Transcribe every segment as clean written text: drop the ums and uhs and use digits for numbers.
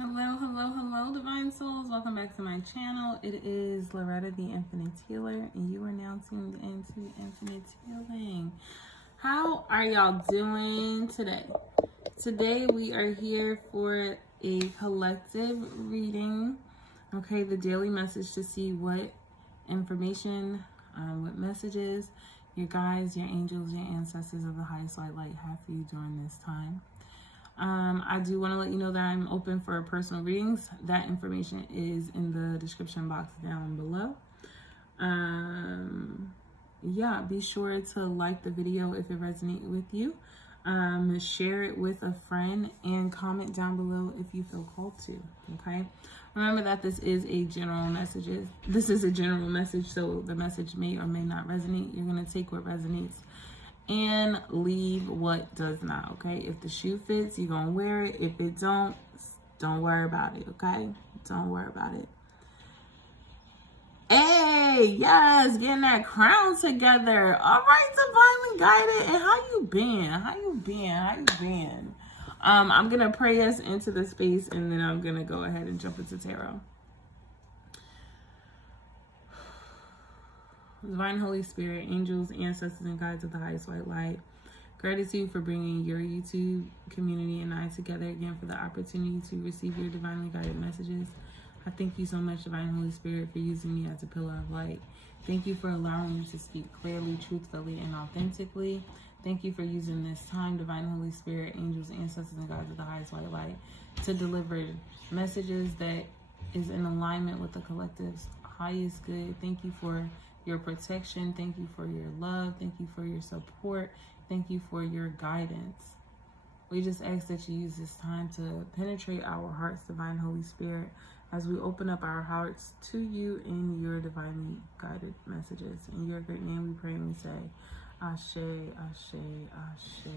Hello, divine souls. Welcome back to my channel. It is Loretta, the Infinite Healer, and you are now tuned into Infinite Healing. How are y'all doing today? Today we are here for a collective reading. Okay, the daily message to see what information, what messages your guides, your angels, your ancestors of the highest white light have for you during this time. I do want to let you know that I'm open for personal readings. That information is in the description box down below. Yeah, be sure to like the video if it resonates with you. Share it with a friend and comment down below if you feel called to. Okay. Remember that this is a general message. So the message may or may not resonate. You're going to take what resonates and leave what does not. Okay, if the shoe fits, you're gonna wear it. If it don't worry about it. Okay, don't worry about it. Hey, yes, getting that crown together. All right, divinely guided. And how you been? I'm gonna pray us into the space, and then I'm gonna go ahead and jump into tarot. Divine Holy Spirit, angels, ancestors, and guides of the highest white light, gratitude for bringing your YouTube community and I together again for the opportunity to receive your divinely guided messages. I thank you so much, Divine Holy Spirit, for using me as a pillar of light. Thank you for allowing me to speak clearly, truthfully, and authentically. Thank you for using this time, Divine Holy Spirit, angels, ancestors, and guides of the highest white light, to deliver messages that is in alignment with the collective's highest good. Thank you for your protection. Thank you for your love. Thank you for your support. Thank you for your guidance. We just ask that you use this time to penetrate our hearts, Divine Holy Spirit, as we open up our hearts to you in your divinely guided messages. In your great name we pray and we say, Ashe, Ashe, Ashe.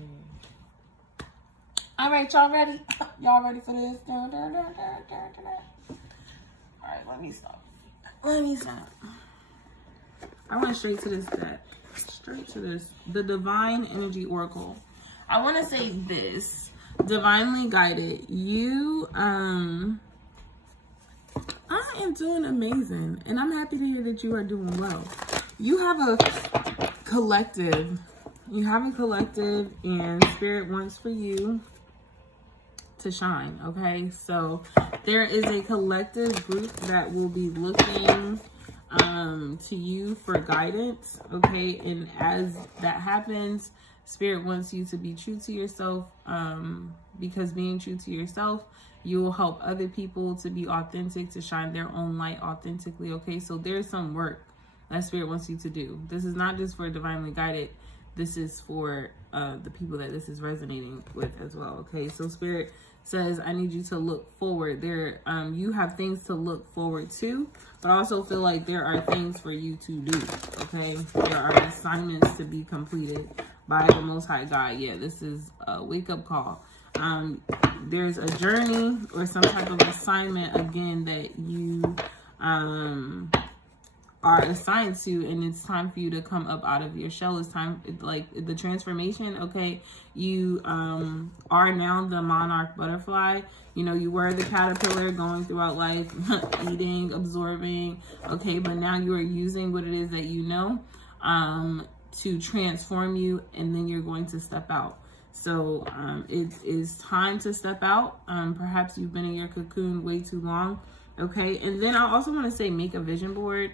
All right, y'all ready? Y'all ready for this? All right, let me stop. I went straight to this deck. The Divine Energy Oracle. I want to say this. Divinely guided. You, I am doing amazing. And I'm happy to hear that you are doing well. You have a collective. And Spirit wants for you to shine. Okay. So there is a collective group that will be looking to you for guidance. Okay, and as that happens, Spirit wants you to be true to yourself, because being true to yourself, you will help other people to be authentic, to shine their own light authentically. Okay, so there's some work that Spirit wants you to do. This is not just for divinely guided, this is for the people that this is resonating with as well. Okay, so Spirit says, I need you to look forward. You have things to look forward to, but I also feel like there are things for you to do. Okay, there are assignments to be completed by the Most High God. Yeah, this is a wake-up call. There's a journey or some type of assignment again that you are assigned to, and it's time for you to come up out of your shell. It's time, like the transformation. Okay, you are now the monarch butterfly. You know, you were the caterpillar going throughout life, eating, absorbing. Okay, but now you are using what it is that you know to transform you, and then you're going to step out. So it is time to step out. Perhaps you've been in your cocoon way too long. Okay, and then I also want to say, make a vision board.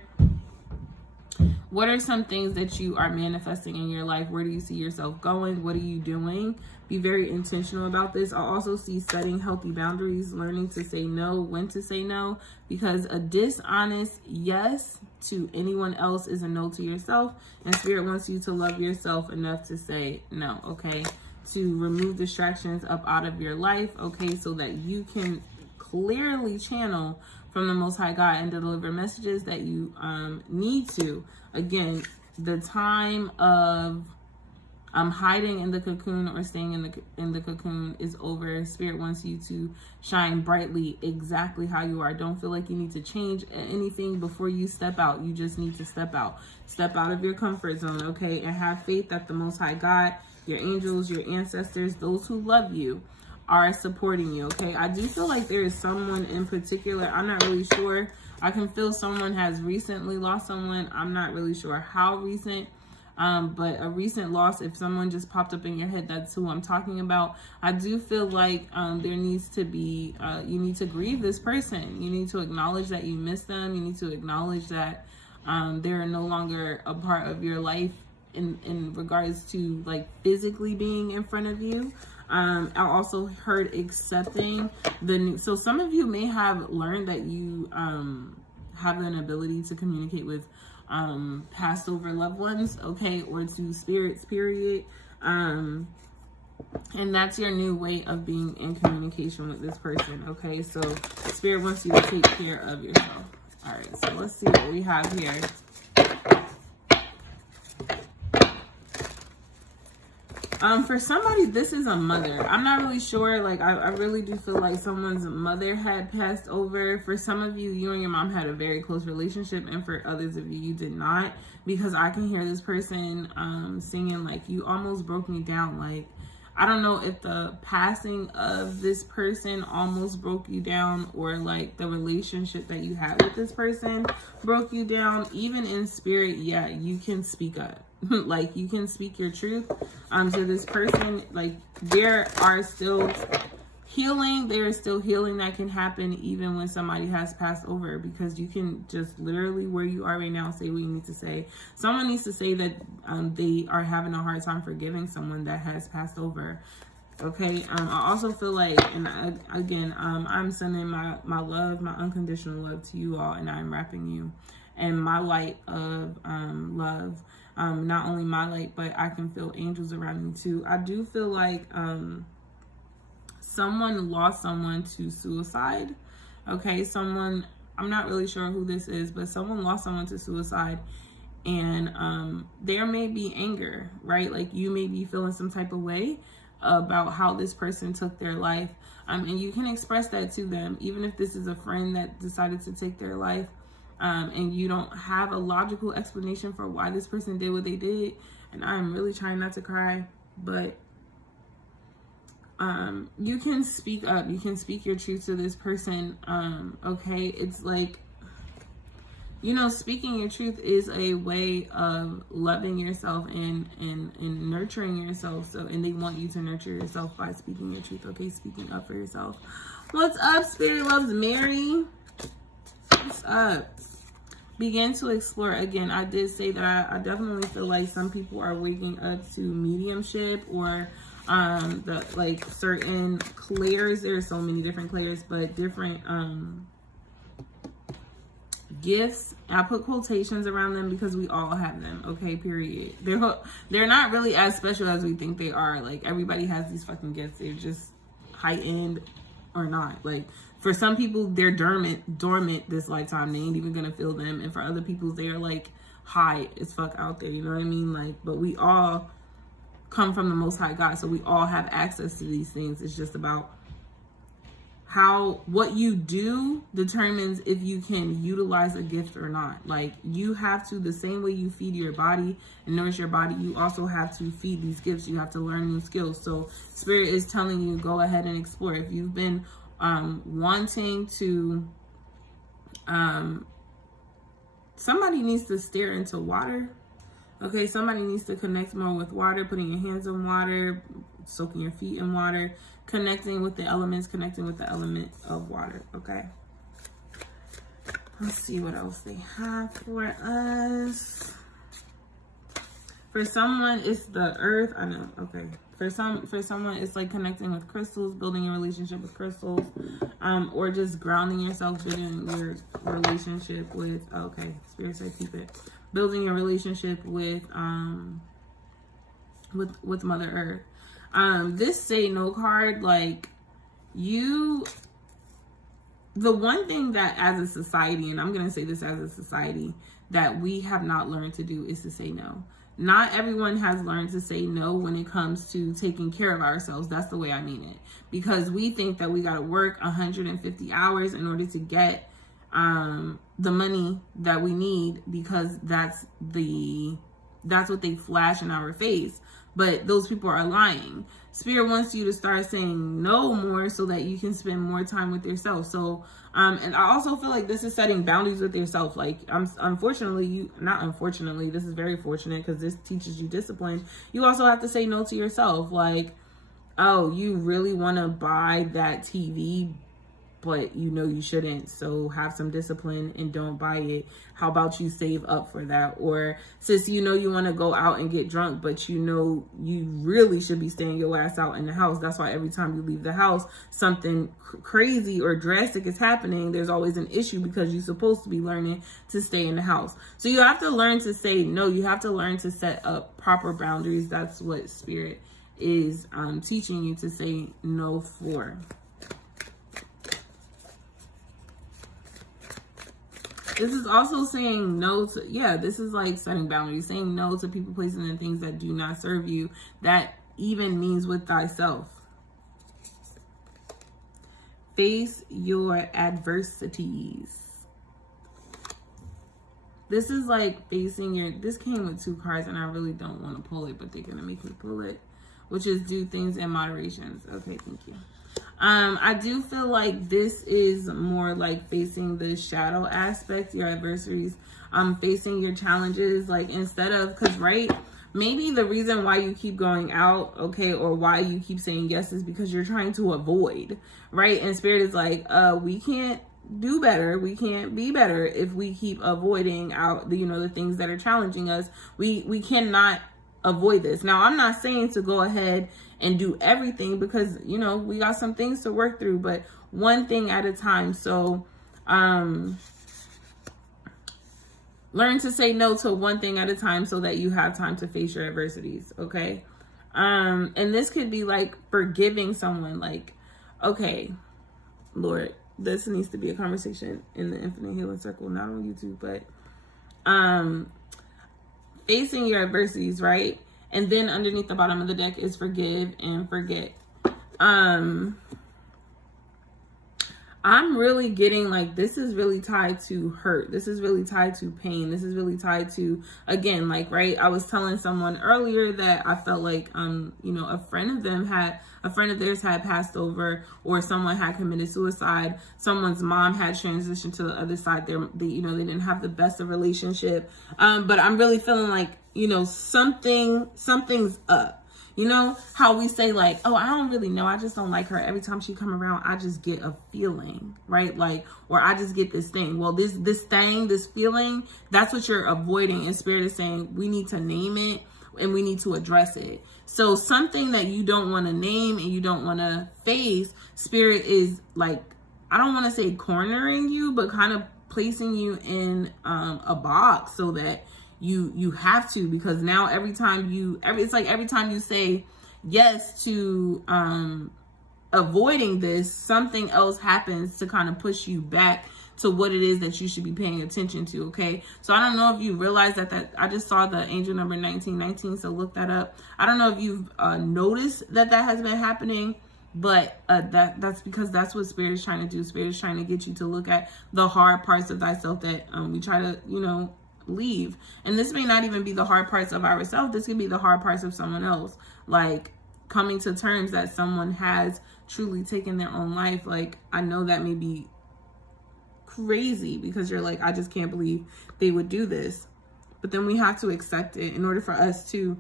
What are some things that you are manifesting in your life? Where do you see yourself going? What are you doing? Be very intentional about this. I also see setting healthy boundaries, learning to say no, when to say no, because a dishonest yes to anyone else is a no to yourself, and Spirit wants you to love yourself enough to say no. Okay, to remove distractions up out of your life. Okay, so that you can clearly channel from the Most High God and deliver messages that you need to. Again, the time of hiding in the cocoon or staying in the cocoon is over. Spirit wants you to shine brightly exactly how you are. Don't feel like you need to change anything before you step out. You just need to step out of your comfort zone. Okay, and have faith that the Most High God, your angels, your ancestors, those who love you, are supporting you, okay? I do feel like there is someone in particular. I'm not really sure. I can feel someone has recently lost someone. I'm not really sure how recent. But a recent loss, if someone just popped up in your head, that's who I'm talking about. I do feel like there needs to be, you need to grieve this person. You need to acknowledge that you miss them. You need to acknowledge that they're no longer a part of your life in regards to like physically being in front of you. I also heard accepting the new, so some of you may have learned that you have an ability to communicate with passed over loved ones, okay, or to spirits, period. And that's your new way of being in communication with this person, okay? So spirit wants you to take care of yourself. All right, so let's see what we have here. For somebody, this is a mother. I'm not really sure. Like, I really do feel like someone's mother had passed over. For some of you, you and your mom had a very close relationship. And for others of you, you did not. Because I can hear this person singing, like, you almost broke me down. Like, I don't know if the passing of this person almost broke you down, or like the relationship that you had with this person broke you down. Even in spirit, yeah, you can speak up. Like, you can speak your truth to this person. Like, there are still healing. There is still healing that can happen even when somebody has passed over, because you can just literally where you are right now say what you need to say. Someone needs to say that they are having a hard time forgiving someone that has passed over. Okay. I also feel like, and again, I'm sending my love, my unconditional love to you all, and I'm wrapping you in my light of love. Not only my light, but I can feel angels around me too. I do feel like someone lost someone to suicide. Okay, someone, I'm not really sure who this is, but someone lost someone to suicide. And there may be anger, right? Like, you may be feeling some type of way about how this person took their life. And you can express that to them, even if this is a friend that decided to take their life. And you don't have a logical explanation for why this person did what they did. And I'm really trying not to cry, but you can speak up. You can speak your truth to this person. Okay, it's like, you know, speaking your truth is a way of loving yourself and nurturing yourself. So, and they want you to nurture yourself by speaking your truth. Okay, speaking up for yourself. What's up, Spirit Loves Mary? What's up? Begin to explore. Again, I did say that I definitely feel like some people are waking up to mediumship, or the like certain clairs. There are so many different clairs, but different gifts. I put quotations around them because we all have them. Okay, period. They're not really as special as we think they are. Like, everybody has these fucking gifts. They're just heightened or not. Like, for some people, they're dormant this lifetime. They ain't even gonna feel them. And for other people, they're like high as fuck out there. You know what I mean? Like, but we all come from the Most High God, so we all have access to these things. It's just about what you do determines if you can utilize a gift or not. Like, you have to, the same way you feed your body and nourish your body, you also have to feed these gifts. You have to learn new skills. So Spirit is telling you, go ahead and explore. If you've been wanting to, somebody needs to stare into water. Okay, somebody needs to connect more with water, putting your hands in water, soaking your feet in water, connecting with the elements, connecting with the element of water. Okay, let's see what else they have for us. For someone, it's the earth. I know. Okay. For someone, it's like connecting with crystals, building a relationship with crystals, or just grounding yourself in your relationship with. Okay, Spirit said keep it. Building a relationship with Mother Earth. This say no card, like, the one thing that as a society, and I'm gonna say this as a society, that we have not learned to do is to say no. Not everyone has learned to say no when it comes to taking care of ourselves. That's the way I mean it. Because we think that we got to work 150 hours in order to get the money that we need, because that's what they flash in our face. But those people are lying. Spirit wants you to start saying no more so that you can spend more time with yourself. So, and I also feel like this is setting boundaries with yourself. Like, not unfortunately, this is very fortunate because this teaches you discipline. You also have to say no to yourself. Like, oh, you really want to buy that TV, but you know you shouldn't, so have some discipline and don't buy it. How about you save up for that? Or sis, you know you want to go out and get drunk, but you know you really should be staying your ass out in the house. That's why every time you leave the house, something crazy or drastic is happening. There's always an issue because you're supposed to be learning to stay in the house. So you have to learn to say no. You have to learn to set up proper boundaries. That's what Spirit is teaching you to say no for. This is also saying no to, this is like setting boundaries, saying no to people, places, and things that do not serve you. That even means with thyself. Face your adversities. This is like facing your, this came with 2 cards and I really don't want to pull it, but they're going to make me pull it, which is do things in moderation. Okay, thank you. I do feel like this is more like facing the shadow aspect, your adversaries, facing your challenges, like instead of, because maybe the reason why you keep going out, okay, or why you keep saying yes is because you're trying to avoid, right? And Spirit is like, we can't do better, we can't be better if we keep avoiding out the things that are challenging us. We cannot avoid this. Now, I'm not saying to go ahead and do everything because, we got some things to work through, but one thing at a time. So, learn to say no to one thing at a time so that you have time to face your adversities. Okay. And this could be like forgiving someone, like, okay, Lord, this needs to be a conversation in the Infinite Healing Circle, not on YouTube, but, facing your adversities, right? And then underneath the bottom of the deck is forgive and forget. I'm really getting like, this is really tied to hurt. This is really tied to pain. This is really tied to, again, like, right, I was telling someone earlier that I felt like, a friend of theirs had passed over, or someone had committed suicide. Someone's mom had transitioned to the other side. They didn't have the best of relationship. But I'm really feeling like, something's up. You know how we say like, oh, I don't really know, I just don't like her. Every time she come around, I just get a feeling, right? Like, or I just get this thing. Well, this feeling, that's what you're avoiding. And Spirit is saying we need to name it and we need to address it. So something that you don't want to name and you don't want to face, Spirit is like, I don't want to say cornering you, but kind of placing you in a box so that you have to, because now every time you say yes to avoiding this, something else happens to kind of push you back to what it is that you should be paying attention to. Okay, so I don't know if you realize that I just saw the angel number 1919, so look that up. I don't know if you've noticed that has been happening, but that's because that's what Spirit is trying to do. Spirit is trying to get you to look at the hard parts of thyself that we try to leave. And this may not even be the hard parts of ourselves. This could be the hard parts of someone else, like coming to terms that someone has truly taken their own life. Like, I know that may be crazy because you're like, I just can't believe they would do this, but then we have to accept it in order for us to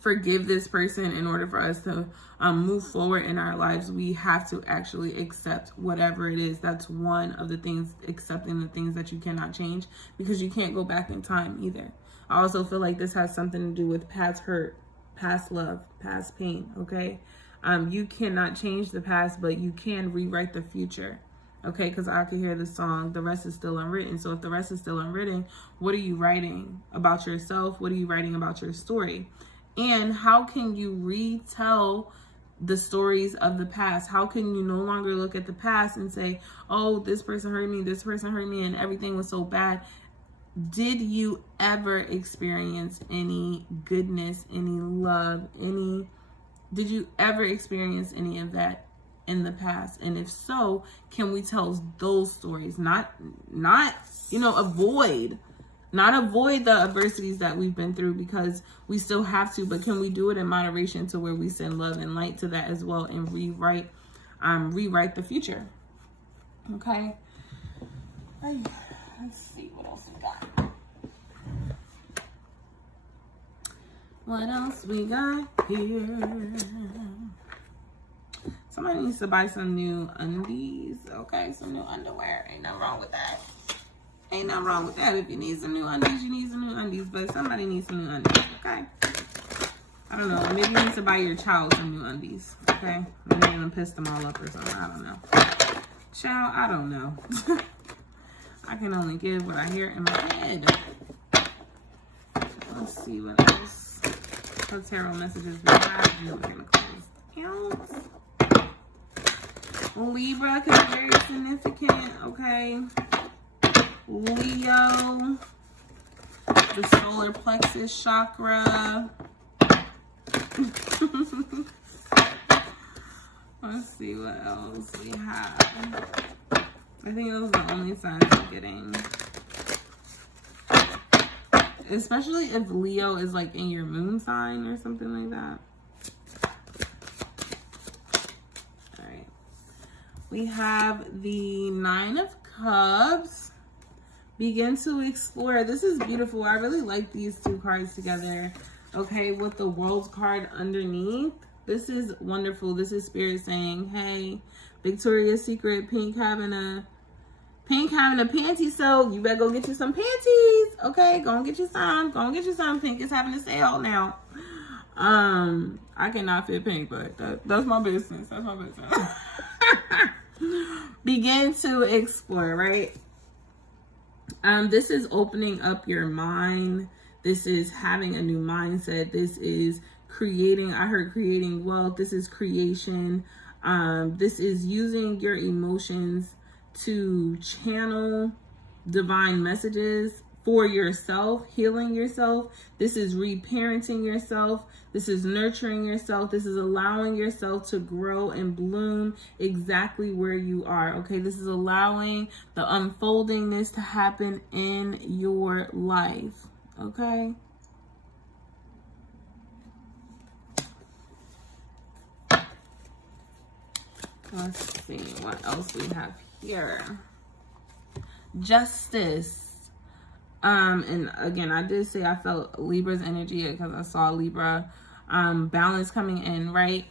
forgive this person. In order for us to move forward in our lives, we have to actually accept whatever it is. That's one of the things, accepting the things that you cannot change, because you can't go back in time either. I also feel like this has something to do with past hurt, past love, past pain. Okay, you cannot change the past, but you can rewrite the future. Okay, because I can hear the song, the rest is still unwritten. So if the rest is still unwritten, what are you writing about yourself? What are you writing about your story? And how can you retell the stories of the past? How can you no longer look at the past and say, oh, this person hurt me, and everything was so bad? Did you ever experience any goodness, any love, did you ever experience any of that in the past? And if so, can we tell those stories? Not avoid Not avoid the adversities that we've been through, because we still have to, but can we do it in moderation to where we send love and light to that as well and rewrite the future. Okay. Let's see what else we got. What else we got here? Somebody needs to buy some new undies. Okay, some new underwear. Ain't nothing wrong with that. Ain't nothing wrong with that. If you need some new undies, you need some new undies. But somebody needs some new undies, okay? I don't know. Maybe you need to buy your child some new undies, okay? Maybe you piss them all up or something. I don't know. Child, I don't know. I can only give what I hear in my head. Let's see what else. What tarot messages we have. And we're going to close accounts. Libra can be very significant, okay? Leo, the solar plexus chakra. Let's see what else we have. I think those are the only signs I'm getting. Especially if Leo is like in your moon sign or something like that. All right. We have the 9 of Cups. Begin to explore. This is beautiful. I really like these two cards together. Okay, with the World card underneath. This is wonderful. This is Spirit saying, hey, Victoria's Secret, pink having a panty sale. You better go get you some panties. Okay, go and get you some. Go and get you some. Pink is having a sale now. I cannot fit pink, but that's my business. That's my business. Begin to explore, right? This is opening up your mind. This is having a new mindset. This is creating, I heard creating wealth. This is creation. This is using your emotions to channel divine messages for yourself, healing yourself. This is reparenting yourself. This is nurturing yourself. This is allowing yourself to grow and bloom exactly where you are. Okay, this is allowing the unfoldingness to happen in your life. Okay. Let's see what else we have here. Justice. And again, I did say I felt Libra's energy because I saw Libra balance coming in, right?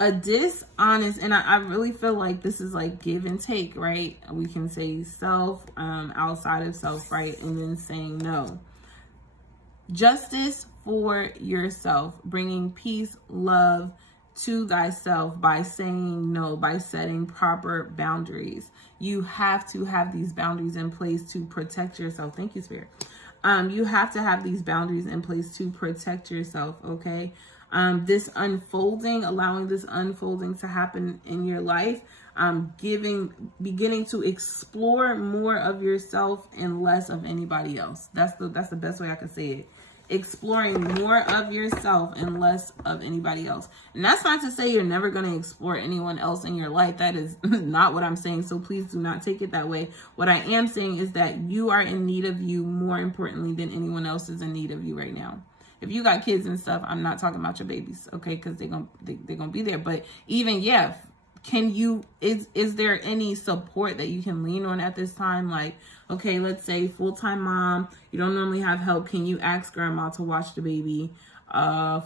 A dishonest, and I really feel like this is like give and take, right? We can say self, outside of self, right? And then saying no. Justice for yourself, bringing peace, love to thyself by saying no, by setting proper boundaries. You have to have these boundaries in place to protect yourself. Thank you, Spirit. You have to have these boundaries in place to protect yourself, okay? This unfolding, allowing this unfolding to happen in your life, beginning to explore more of yourself and less of anybody else. That's the best way I can say it. Exploring more of yourself and less of anybody else. And that's not to say you're never going to explore anyone else in your life. That is not what I'm saying. So please do not take it that way. What I am saying is that you are in need of you more importantly than anyone else is in need of you right now. If you got kids and stuff, I'm not talking about your babies, okay? Because they're gonna be there. But even, yeah, is there any support that you can lean on at this time? Like, okay, let's say full-time mom, you don't normally have help. Can you ask grandma to watch the baby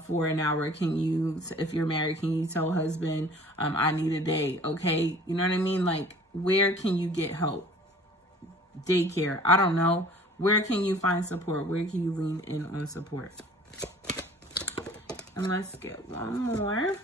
for an hour? Can you, if you're married, can you tell husband, I need a day? Okay, you know what I mean? Like, where can you get help? Daycare, I don't know. Where can you find support? Where can you lean in on support? And let's get one more,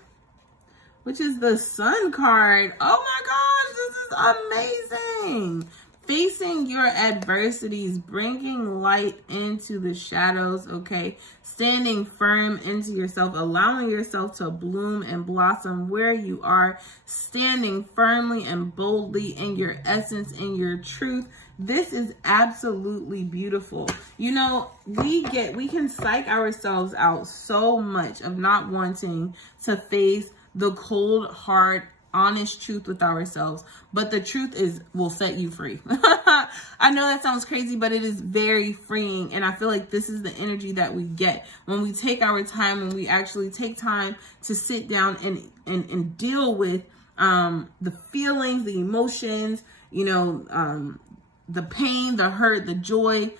which is the Sun card. Oh my gosh, this is amazing. Facing your adversities, bringing light into the shadows, okay? Standing firm into yourself, allowing yourself to bloom and blossom where you are, standing firmly and boldly in your essence, in your truth. This is absolutely beautiful. You know, we can psych ourselves out so much of not wanting to face the cold, hard, honest truth with ourselves, but the truth will set you free. I know that sounds crazy, but it is very freeing. And I feel like this is the energy that we get when we take our time, when we actually take time to sit down and deal with the feelings, the emotions, you know, the pain, the hurt, the joy,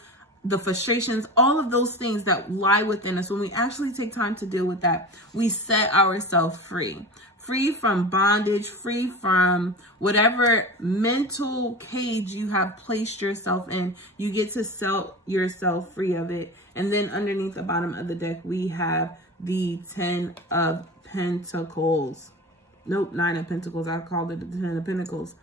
the frustrations, all of those things that lie within us. When we actually take time to deal with that, we set ourselves free. Free from bondage, free from whatever mental cage you have placed yourself in. You get to set yourself free of it. And then underneath the bottom of the deck, we have the 10 of Pentacles. Nope, 9 of Pentacles. I called it the 10 of Pentacles.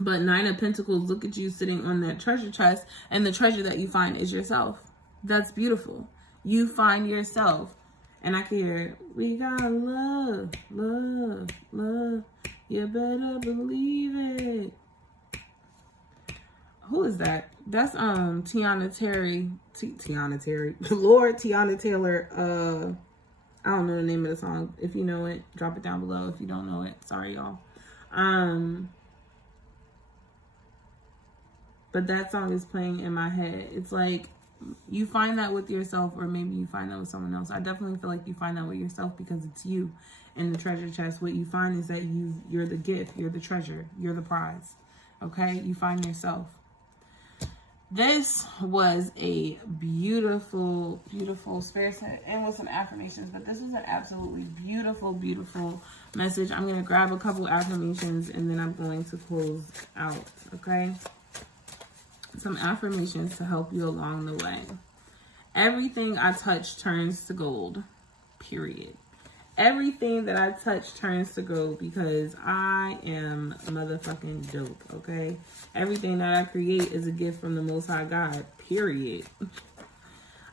But 9 of Pentacles, look at you sitting on that treasure chest. And the treasure that you find is yourself. That's beautiful. You find yourself. And I can hear, we got love, love, love. You better believe it. Who is that? That's Tiana Terry. Tiana Terry. Lord Tiana Taylor. I don't know the name of the song. If you know it, drop it down below. If you don't know it, sorry y'all. But that song is playing in my head. It's like, you find that with yourself, or maybe you find that with someone else. I definitely feel like you find that with yourself because it's you in the treasure chest. What you find is that you're the gift, you're the treasure, you're the prize. Okay? You find yourself. This was a beautiful, beautiful spirit set and with some affirmations, but this was an absolutely beautiful, beautiful message. I'm going to grab a couple affirmations and then I'm going to close out. Okay? Some affirmations to help you along the way. Everything I touch turns to gold. Period. Everything that I touch turns to gold because I am motherfucking dope, okay? Everything that I create is a gift from the Most High God. Period.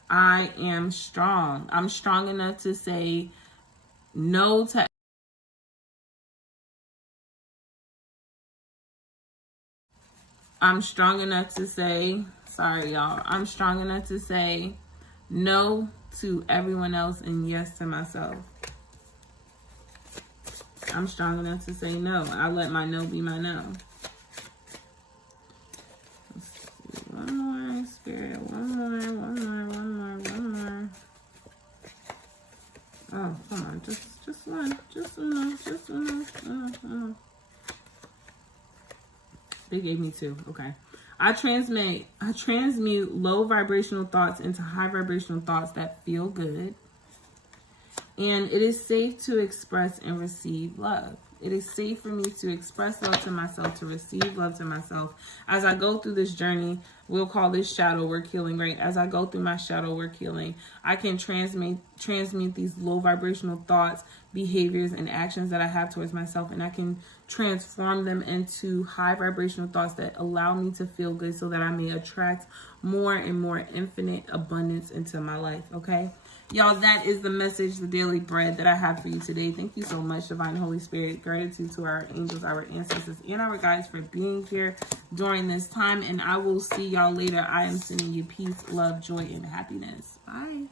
I am strong. I'm strong enough to say no to I'm strong enough to say, sorry y'all, I'm strong enough to say no to everyone else and yes to myself. I'm strong enough to say no. I let my no be my no. Let's see. One more, spirit. One more. Oh, come on. Just one. Just one. They gave me 2. Okay. I transmute low vibrational thoughts into high vibrational thoughts that feel good. And it is safe to express and receive love. It is safe for me to express love to myself, to receive love to myself. As I go through this journey, we'll call this shadow work healing, right? As I go through my shadow work healing, I can transmute these low vibrational thoughts, behaviors, and actions that I have towards myself, and I can transform them into high vibrational thoughts that allow me to feel good so that I may attract more and more infinite abundance into my life, okay? Y'all, that is the message, the daily bread that I have for you today. Thank you so much, Divine Holy Spirit. Gratitude to our angels, our ancestors, and our guides for being here during this time. And I will see y'all later. I am sending you peace, love, joy, and happiness. Bye.